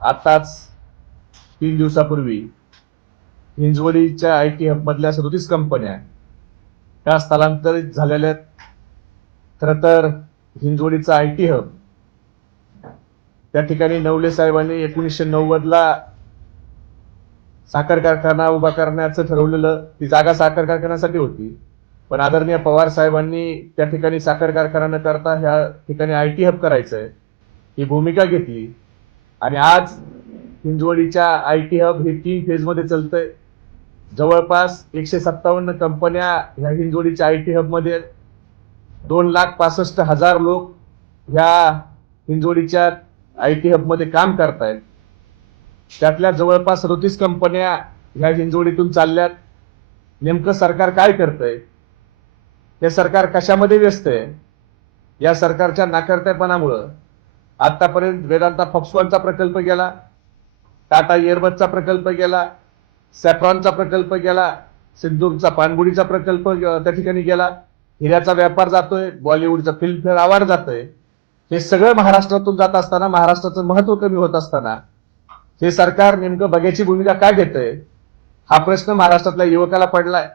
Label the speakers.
Speaker 1: आताच तीन दिवसापूर्वी हिंजवडीच्या आय टी हब मधल्या सदोतीस कंपन्या त्या स्थलांतरित झालेल्या खरं तर हिंजवडीचा आय टी हब त्या ठिकाणी नवले साहेबांनी एकोणीसशे नव्वदला साखर कारखाना उभा करण्याचं ठरवलेलं ती जागा साखर कारखान्यासाठी होती. पण आदरणीय पवार साहेबांनी त्या ठिकाणी साखर कारखाना न करता ह्या ठिकाणी आय टी हब करायचंय. ही भूमिका घेतली. आणि आज हिंजवडीच्या आय टी हब हे तीन फेजमध्ये चालतंय. जवळपास एकशे सत्तावन्न कंपन्या ह्या हिंजवडीच्या आय टी हबमध्ये दोन लाख पासष्ट हजार लोक ह्या हिंजवडीच्या आय टी हबमध्ये काम करतायत. त्यातल्या जवळपास सदोतीस कंपन्या ह्या हिंजवडीतून चालल्यात. नेमकं सरकार काय करतंय? हे सरकार कशामध्ये व्यस्त आहे? या सरकारच्या नाकर्तेपणामुळं आतापर्यंत वेदांता फॉक्सकॉनचा प्रकल्प गेला टाटा एअरबसचा प्रकल्प गेला सॅफ्रॉनचा प्रकल्प गेला सिंधूरचा पानगुडीचा प्रकल्प त्या ठिकाणी गेला हिऱ्याचा व्यापार जातोय बॉलिवूडचा फिल्मफेअर अवॉर्ड जातोय. हे सगळं महाराष्ट्रातून जात असताना महाराष्ट्राचं महत्त्व कमी होत असताना हे सरकार नेमकं बघ्याची भूमिका काय घेतंय? हा प्रश्न महाराष्ट्रातल्या युवकाला पडलाय.